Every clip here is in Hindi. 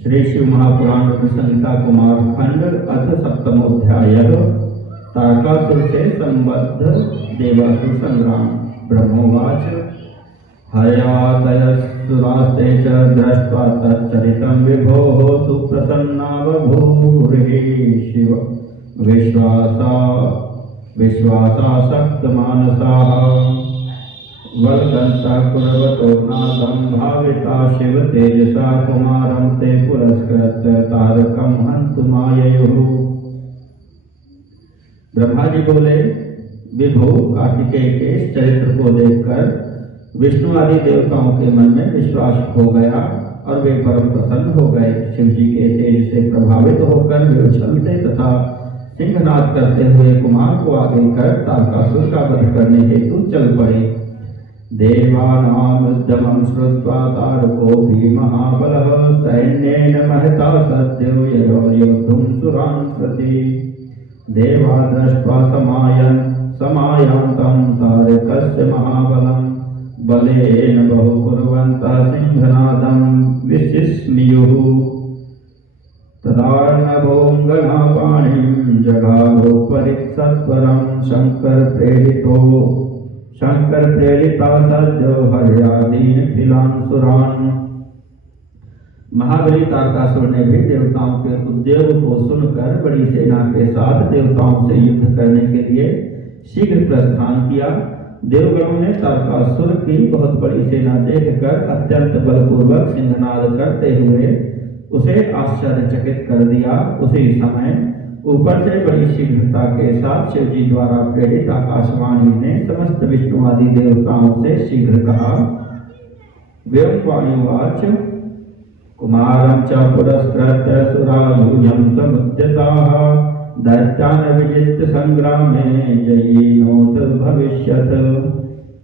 श्री शिव महापुराण संहिता कुमार खंड अथ सप्तमोध्याय तारकासुर से संबद्ध देवासुर संग्राम। ब्रह्मोवाच हयातयस्तुरास्ते च दृष्ट्वा तच्चरितं विभोः सुप्रसन्ना बभूर्हि शिव विश्वासासक्तमानसाः वल्कंता कुर्वतो नादं भाविता शिव तेजसा कुमारं ते पुरस्कृत्य तारकं हन्तुमाययुः। ब्रह्मा जी बोले, विभु कार्तिकेय के इस चरित्र को देखकर विष्णु आदि देवताओं के मन में विश्वास हो गया और वे परम प्रसन्न हो गए। शिव जी के तेज से प्रभावित होकर वे उछलते तथा सिंहनाद करते हुए कुमार को आगे कर तारकासुर का वध करने हेतु चल पड़े। देवानामुद्यमं श्रुत्वा तारको भी महाबलः सैन्येन महता सत्यो योद्धुं सुरान् प्रति। देवा दृष्ट्वा समायान्तं तारकस्य महाबलं बलेन बहु कुर्वन्तः सिंहनादं विशिस्मियुः। तदार्णवोऽङ्गनापाणिं जगारोपरित्सत्वरं शंकर प्रेरिता सद्यो हर्यादीन खिलांसुरान्। महाबली तारकासुर ने भी देवताओं के उद्योग को सुनकर बड़ी सेना के साथ देवताओं से युद्ध करने के लिए शीघ्र प्रस्थान किया। देवगणों ने तारकासुर की बहुत बड़ी सेना देखकर अत्यंत बलपूर्वक सिंहनाद करते हुए उसे आश्चर्यचकित कर दिया। उसी समय ऊपर से बड़ी शीघ्रता के साथ शिव जी द्वारा प्रेरित आकाशवाणी ने समस्त विष्णु आदि देवताओं से शीघ्र कहा। व्योमवाणीवाच कुमारं च पुरस्कृत्य सुरायूयं समुद्यताः दैत्यान् विजित्य संग्रामे जयिनोत भविष्यत्।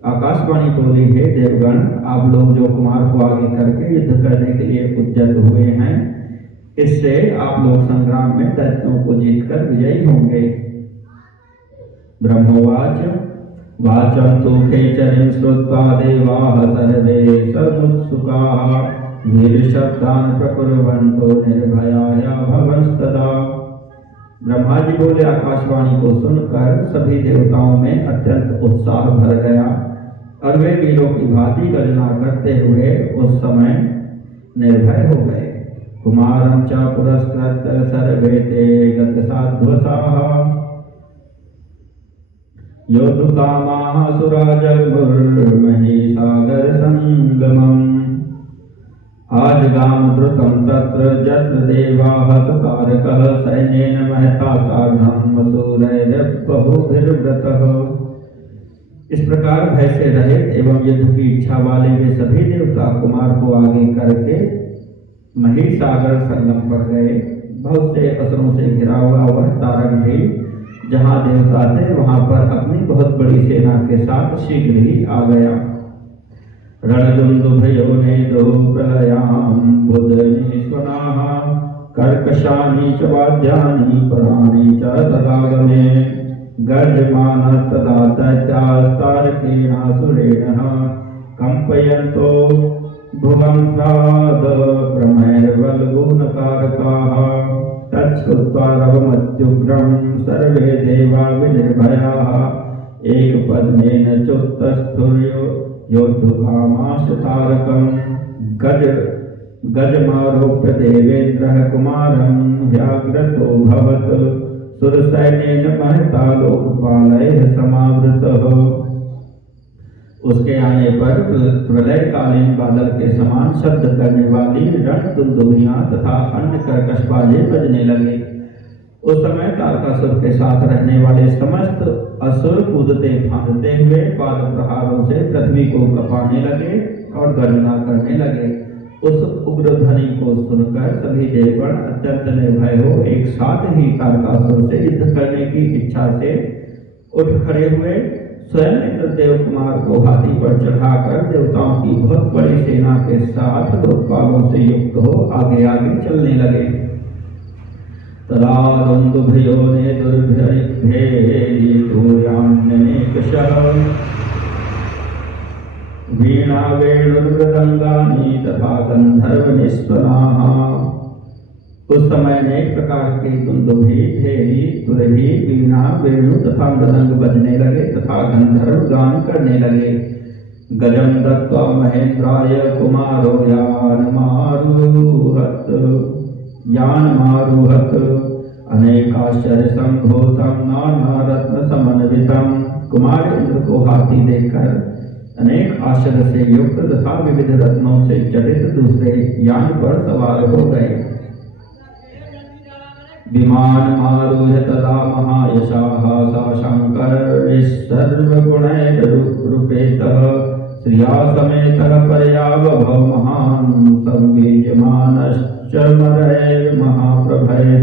आकाशवाणी बोली, हे देवगण, आप लोग जो कुमार को आगे करके युद्ध करने के लिए उद्यत हुए हैं, इससे आप लोग संग्राम में दैत्यों को जीतकर विजयी होंगे। ब्रह्मोवाच वाचं तु खेचरीं श्रुत्वा देवाः सर्वे समुत्सुकाः वीरशब्दान् प्रकुर्वन्तो निर्भयाया भवंस्तदा। ब्रह्मा जी बोले, आकाशवाणी को सुनकर सभी देवताओं में अत्यंत उत्साह भर गया और वे वीरों की भांति गर्जना करते हुए उस समय निर्भय हो गए। कुमारं च पुरस्कृत्य सर्वे ते गतसाध्वसाः योद्धुकामाः सुराजगुर्महीसागर संगमम्। आजगाम द्रुतं तत्र यत्र देवाः सुतारकः सैन्येन महता सार्धं वसूरैर्बहुभिर्व्रतः। इस प्रकार भय से रहित एवं युद्ध की इच्छा वाले वे सभी देवता कुमार को आगे करके महीसागर संगम पर गए। बहुत से असुरों से घिरा हुआ वह तारक भी जहाँ देवता थे वहां पर अपनी बहुत बड़ी सेना के साथ शीघ्र ही आ गया। रणदुन्दुभयो नेदो प्रलयाम्बुदनीश्वनाः कर्कशानि च वाद्यानि पराणि च तदागमे गर्जमानस्तदा दैत्यास्तारकेणासुरेणः कम्पयन्तो भुवं प्रादप्रमैर्वल्गुणकारकाः। तच्छ्रुत्वा रवमत्युग्रं सर्वे देवा विनिर्भयाः एकपद्मेन चोत्तस्थुर्यो योद्धुकामाश्च तारकं गजमारोप्य देवेन्द्रः कुमारं ह्याग्रतोऽभवत् सुरसैन्येन महता लोकपालैः समावृतः। उसके आने पर प्रलयकालीन बादल के समान शब्द करने वाली रणदुन्दुभियां तथा अन्य कर्कश बाजे बजने लगे। उस समय तारकासुर के साथ रहने वाले समस्त असुर कूदते फांदते हुए बाल प्रहारों से पृथ्वी को कपाने लगे और गर्जना करने लगे। उस उग्र ध्वनि को सुनकर सभी देवगण अत्यंत निर्भय हो एक साथ ही तारकासुर से युद्ध करने की इच्छा से उठ खड़े हुए। स्वयं इंद्रदेव कुमार को हाथी पर चढ़ाकर देवताओं की बहुत बड़ी सेना के साथ लोकपालों से युक्त हो आगे आगे चलने लगे। तदा दुन्दुभयो ने दुर्भेदितूयान्यनेकशः वीणा वेणुर्मृदङ्गानि तथा गन्धर्वनिस्वनाः उस समय अनेक प्रकार के दुंदुभि, भेरी, तुरही, वीणा, वेणु तथा मृदंग बजने लगे तथा गंधर्व गान करने लगे। गजं दत्त्वा महेन्द्राय कुमारो यानमारुहत अनेकाश्चर्य संभूतं नानारत्न समन्वितं। कुमार इंद्र को हाथी देखकर अनेक आश्चर्य से युक्त तथा विविध रत्नों से जटित दूसरे यान पर सवार हो गए। विमान मारुह्य तदा महायशाः सा शंकर सर्वगुणैरुपेतः श्रिया समेतः पर्यावभव महान् संवीर्यमानश्च महाप्रभैः।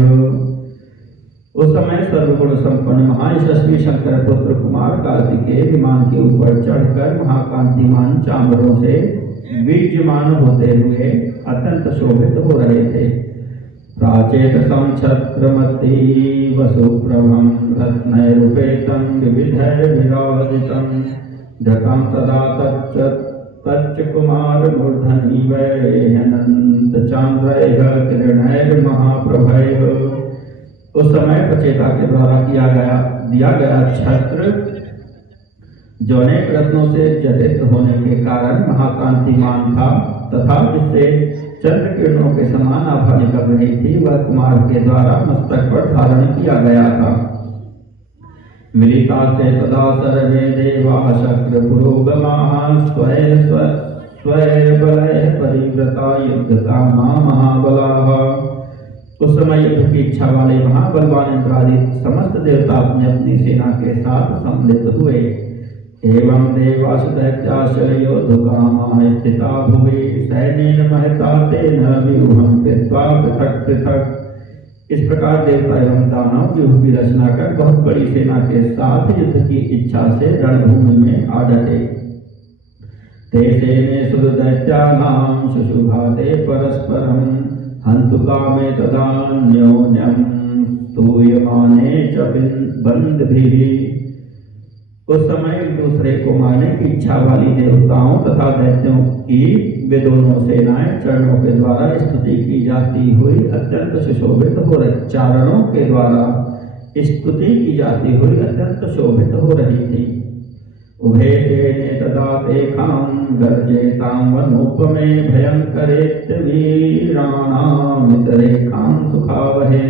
उस समय सर्वगुण संपन्न महायशस्वी शंकर पुत्र कुमार कार्तिकेय विमान के ऊपर चढ़कर महाकांतिमान चामरों से विराजमान होते हुए अत्यंत शोभित हो रहे थे। प्राचेतसं छत्रमती वसुप्रभं रत्नैरुपेतं विविधैर्विराजितं धृतं तदा तच्च कुमार मूर्धनि वैहनन्त चान्द्रैः किरणैर्महाप्रभैः। उस समय प्रचेता के द्वारा दिया गया छत्र जो अनेक रत्नों से जटित होने के कारण महाकांतिमान था तथा जिससे चंद्र किरणों के समान आभा निकल रही थी, वह कुमार के द्वारा मस्तक पर धारण किया गया था। मिलितास्ते तदा सर्वे देवाः शक्र पुरोगमाः स्वबलैः परिव्रता युद्धकामा महाबलाः। उस समय युद्ध की इच्छा वाले महाबलवान इंद्रादि समस्त देवता अपनी अपनी सेना के साथ सम्मिलित हुए। एवं देवासु दैत्याश्च योद्धुकामाः स्थिता भुवि सैन्येन महता तेन व्यूहं कृत्वा पृथक् पृथक्। इस प्रकार देवता एवं दानव व्यूह की रचना कर बहुत बड़ी सेना के साथ युद्ध की इच्छा से रणभूमि में आ डटे। ते सेनेषु दैत्यानां शुशुभाते परस्परं हन्तुकामे तदान्योन्यं स्तूयमाने च बन्धभिः। उस समय एक दूसरे को मारने की इच्छा वाली देवताओं तथा दैत्यों की वे दोनों सेनाएं चरणों के द्वारा स्तुति की जाती हुई अत्यंत सुशोभित हो रही चारणों के द्वारा स्तुति की जाती हुई अत्यंत शोभित हो रही थी। उभे सेने तदा तेषां गर्जेतां वनोपमे भयंकरेत्य वीराणामितरेखां सुखावहे।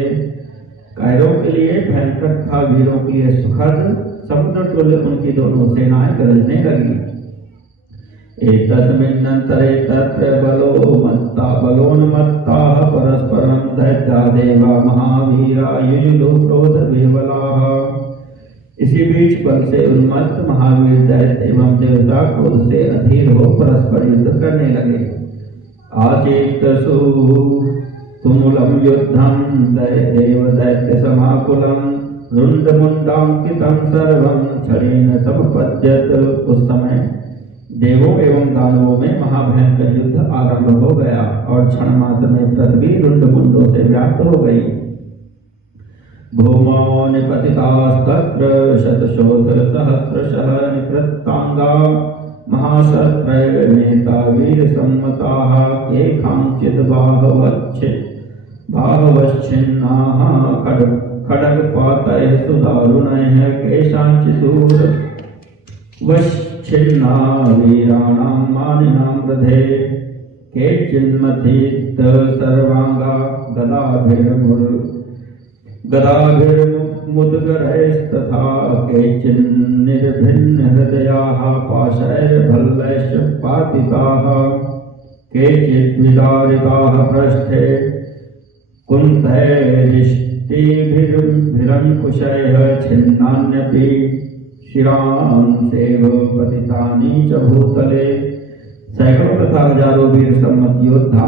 कायरों के लिए भयंकर था, वीरों के लिए सुखद समुद्र तुल्य उनकी दोनों सेनाएं गरजने लगी। एतस्मिन्नन्तरे तत्र बलोन्मत्ताः परस्परं दैत्या देवा महावीरा युयुधु क्रोधविह्वलाः। इसी बीच बल से उन्मत्त महावीर दैत्य एवं देवता क्रोध से अधीर हो परस्पर युद्ध करने लगे। आचेतसु तुमुलं युद्धं देव दैत्य समाकुलं रुंडमुंडांकितं सर्वं क्षणेन समपद्यत। उस समय देवों एवं दानवों में महाभयंकर युद्ध आरंभ हो गया और क्षण मात्र में पृथ्वी रुंडमुंडों से व्याप्त हो गई। भूमौ निपतितास्तत्र शतशोधसहस्रशः निकृत्तांगा महाशस्त्रैर्नेता वीरसम्मताः केषाञ्चित् बाहवश्छिन्नाः खड्गपातैः सुदारुणैः केषाञ्चिदूरवश्छिन्ना वीराणां मानिनां रथे केचिन्मथित सर्वांगा गदाभिर्मुद्गरैस्तथा केचिन्निर्भिन्न हृदयाः पाशैर्भल्लैश्च पातिताः केचिद्विदारिताः पृष्ठे कुन्थैरिष्टिभिरङ्कुशैः छिन्नान्यपि शिरांसेव पतितानि च भूतले। सैकड़ों तथा हजारों वीर सम्मत योद्धा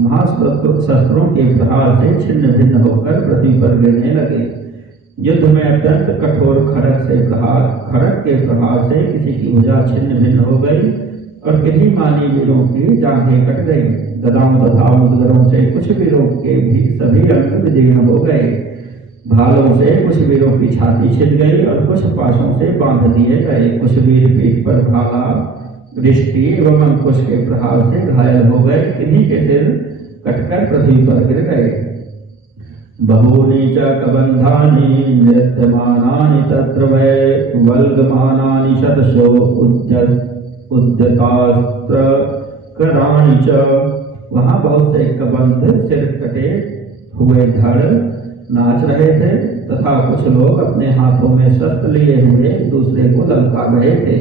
महाशस्त्रों के प्रहार से छिन्न भिन्न होकर पृथ्वी पर गिरने लगे। युद्ध में अत्यंत कठोर खड़ग के प्रहार से किसी की भुजा छिन्न भिन्न हो गई और किन्हीं मानी वीरों की जांघें कट गई। गदाओं तथा मुद्गरों से कुछ वीरों के भी सभी अंग विदीर्ण हो गए। भालों से कुछ वीरों की छाती छिद गई और कुछ पाशों से बांध दिए गए। कुछ वीर पीठ पर भाला, दृष्टि एवं अंकुश के प्रहार से घायल हो गए। किन्हीं के सिर कटकर पृथ्वी पर गिर गए। बहूनि च कबन्धानि नृत्यमानानि तत्र वै वल्गमानानि शतशो उद्यतास्त्र कराणि च। वहाँ बहुत से कबंध सिर कटे हुए धड़ नाच रहे थे तथा कुछ लोग अपने हाथों में शस्त्र लिए हुए दूसरे को ललका रहे थे।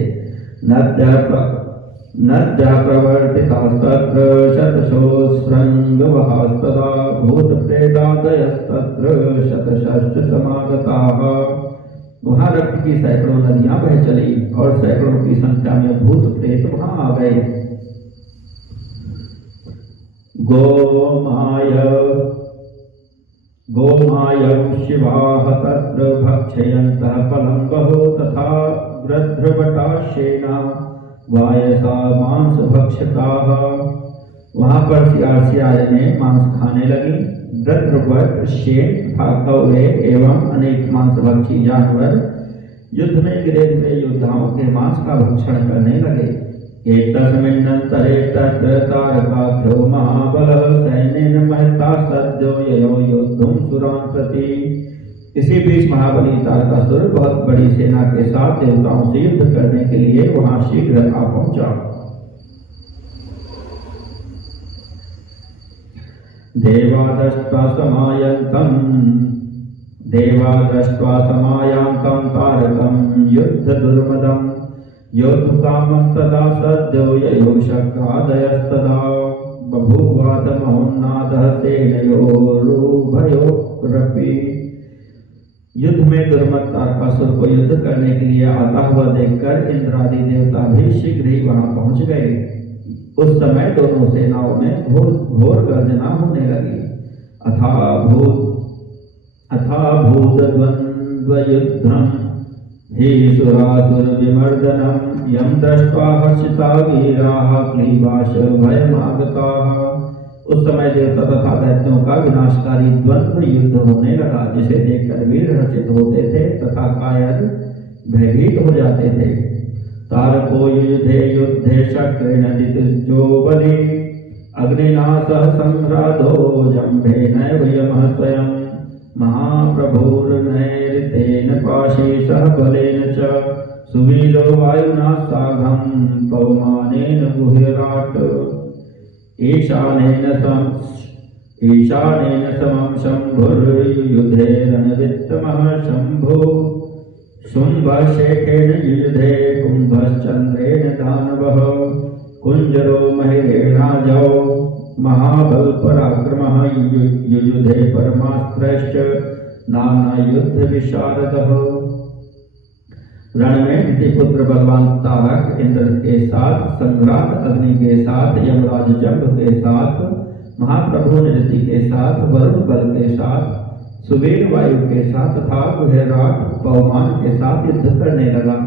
नद्या प्रवर्तितास्तत्र शतशोऽस्रङ्गवहास्तदा भूतप्रेतादयस्तत्र शतशश्च समागताः। वहाँ रक्त की सैकड़ों नदियां बह चली और सैकड़ों की संख्या में भूत प्रेत वहां आ गए। गोमायं शिवाः तत्र भक्षयन्तः फलं बहु तथा गृध्रवटाश्येना वायसा मांस भक्षकाः। वहां पर सियार ने मांस खाने लगी। गृध्रवट शेन तथा कौवे एवं अनेक मांसभक्षी जानवर युद्ध में गिरे हुए योद्धाओं के मांस का भक्षण करने लगे। एतस्मिन्नन्तरे तत्र तारकाख्यो महाबलः सैन्येन महता सद्यो ययो योद्धुं सुरान् प्रति। इसी बीच महाबली तारकासुर बहुत बड़ी सेना के साथ देवताओं से युद्ध करने के लिए वहां शीघ्र आ पहुंचा। देवादृष्ट्वा समायान्तं तारकं युद्धदुर्मदं योद्धुकामं तदा सद्यो ययो शक्रादयस्तदा बभूवात महोन्नादः सेनयोरुभयोरपि। युद्ध में दुर्मद तारकासुर को युद्ध करने के लिए आता हुआ देखकर इंद्रादि देवता भी शीघ्र ही वहां पहुंच गए। उस समय दोनों सेनाओं में घोर गर्जना होने लगी। अथाभूतद्वन्द्वयुद्धं हि सुरासुरविमर्दनं यं दृष्ट्वा हर्षिता वीराः क्लीबाश भयमागताः। उस समय देवता तथा दैत्यों का विनाशकारी द्वंद्व युद्ध होने लगा, जिसे देखकर वीर हर्षित होते थे तथा कायर भयभीत हो जाते थे। तारको युद्धे शक्रेण दितिजो बलि अग्निना सह संघ्राधो जम्भेनैव यमः स्वयं महाप्रभुर्नैरितेन पाशे सह बलेन च सुवीरो वायुना साघं पवमानेन गुह्यराट्। ईशानेन समं शम्भुर्युयुधे रणवित्तमः शम्भो शुम्भशेखेन युयुधे कुम्भश्चन्द्रेण दानवः कुञ्जरो महिरेणाजौ महाबलपराक्रमः युयुधे परमास्त्रश्च नानायुद्धविशारदः। रण में दितिपुत्र बलवान तारक इंद्र के साथ, संग्रात अग्नि के साथ, यमराज जंभ के साथ, महाप्रभु नृति के साथ, वरुण बल के साथ, सुवीर वायु के साथ तथा गुह्यराट पवमान के साथ युद्ध करने लगा।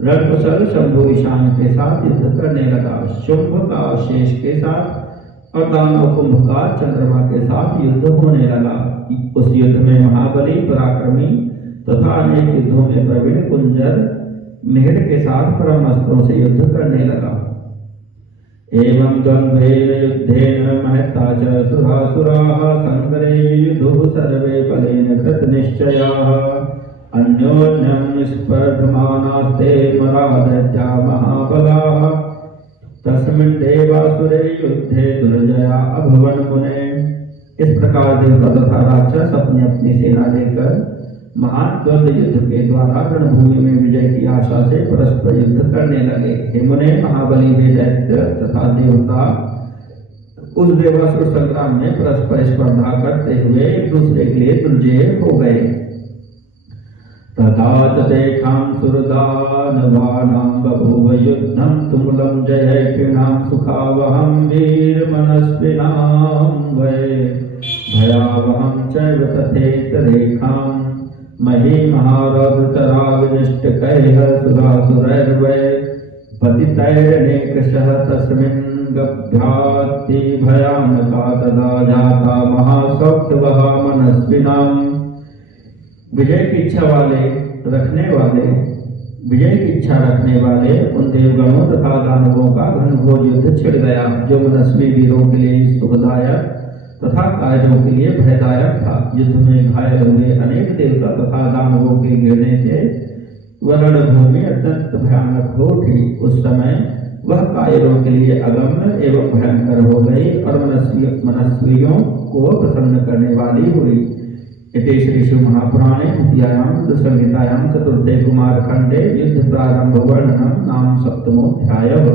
रणकुशल शंभु ईशान के साथ युद्ध करने लगा। शुंभ का शेष के साथ और दानव कुंभ का चंद्रमा के साथ युद्ध होने लगा। उस युद्ध में महाबली पराक्रमी तथा अनेक युद्धों में प्रवीण कुंजर मेहर के साथ परम अस्त्रों से युद्ध करने लगा। एवं द्वन्द्वेन युद्धेन महता च सुरासुराः संग्रे युयुधुः सर्वे बलेन कृतनिश्चयाः अन्योन्यं स्पर्धमानास्ते मरादैत्या महाबलाः तस्मिन् देवासुरे युद्धे दुर्जया अभवन् मुने। इस प्रकार देवता तथा राक्षस अपनी अपनी सेना लेकर महान द्वंद्व युद्ध के द्वारा रणभूमि में विजय की आशा से परस्पर युद्ध करने लगे। हे मुने, महाबली वे दैत्य तथा देवता उस देवासुर संग्राम में परस्पर स्पर्धा करते हुए एक दूसरे के लिए दुर्जय हो गए। तथा च तेषां सुरदानवानां बभूव युद्धं तुमुलं जयैषिणां सुखावहं वीरमनस्विनां वै भयावहं चैव तथेतरेखां मही महारौद्रतराविनिष्टकैः सुरासुरैर्वै पतितैरनेकशः तस्मिन् गभ्याति भयानका तदा जाता महासौख्यवहा मनस्विनां। विजय की इच्छा रखने वाले उन देवगणों तथा दानवों का घनघोर युद्ध छिड़ गया, जो मनस्वी वीरों के लिए सुखदायक तथा कायरों के लिए भयदायक था। युद्ध में घायल हुए अनेक देवता तथा दानवों के गिरने से वह रणभूमि अत्यंत भयानक हो उठी। उस समय वह कायरों के लिए अगम्य एवं भयंकर हो गई और मनस्वियों को प्रसन्न करने वाली हुई। इति श्री शिव महापुराणे द्वितीयायां संहितायां चतुर्थे कुमार खंडे युद्ध प्रारंभ वर्णनम नाम सप्तमोऽध्यायः।